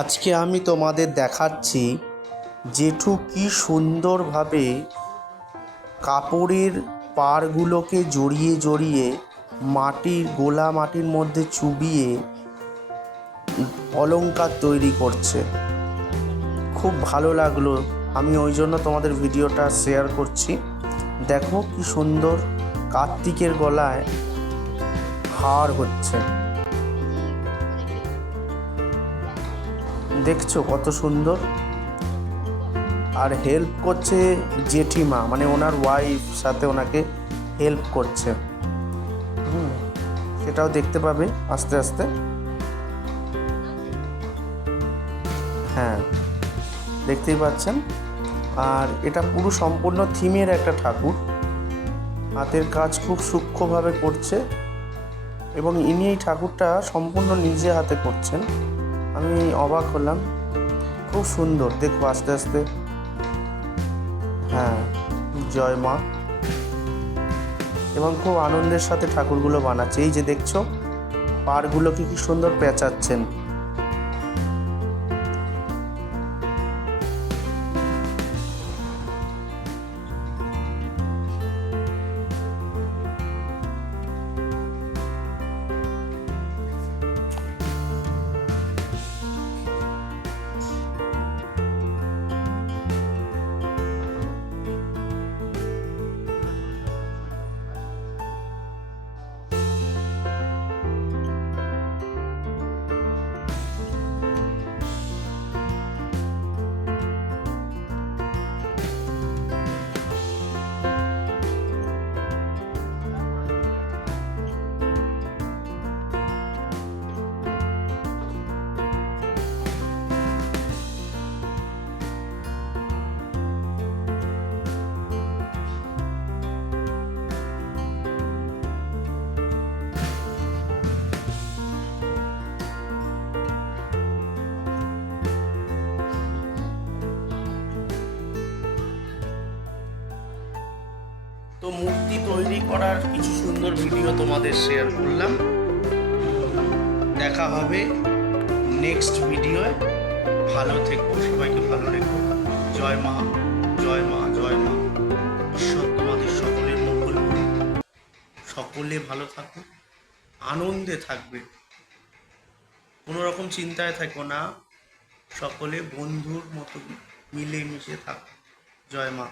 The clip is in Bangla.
আজকে আমি তোমাদের দেখাচ্ছি জেঠু কি সুন্দরভাবে কাপড়ের পাড়গুলোকে জড়িয়ে জড়িয়ে গোলা মাটির মধ্যে চুবিয়ে অলংকার তৈরি করছে। খুব ভালো লাগলো, আমি ওই জন্য তোমাদের ভিডিওটা শেয়ার করছি। দেখো কি সুন্দর কার্তিকের গলায় হার হচ্ছে, দেখছো কত সুন্দর। আর হেল্প করছে জেঠিমা, মানে ওনার ওয়াইফ সাথে ওনাকে হেল্প করছে। সেটাও দেখতে পাবে আস্তে আস্তে। হ্যাঁ, দেখতেই পাচ্ছেন। আর এটা পুরো সম্পূর্ণ থিমের একটা ঠাকুর, হাতের কাজ খুব সূক্ষ্মভাবে করছে এবং ইনি এই ঠাকুরটা সম্পূর্ণ নিজে হাতে করছেন। আমি অবাক হলাম, খুব সুন্দর। দেখো আস্তে আস্তে। হ্যাঁ, জয় মা। এবং খুব আনন্দের সাথে ঠাকুরগুলো বানাচ্ছে। এই যে দেখছো পাড়গুলোকে কি সুন্দর পেঁচাচ্ছেন। তো মূর্তি তৈরি করার কিছু সুন্দর ভিডিও তোমাদের শেয়ার করলাম। দেখা হবে নেক্সট ভিডিওয়। ভালো থেকো, সবাইকে ভালো রেখো। জয় মা, জয় মা, জয় মা। ঈশ্বর তোমাদের সকলের মঙ্গল করুন, সকলে ভালো থাকো, আনন্দে থাকবে, কোনো রকম চিন্তায় থাকো না, সকলে বন্ধুর মতো মিলেমিশে থাকো। জয় মা।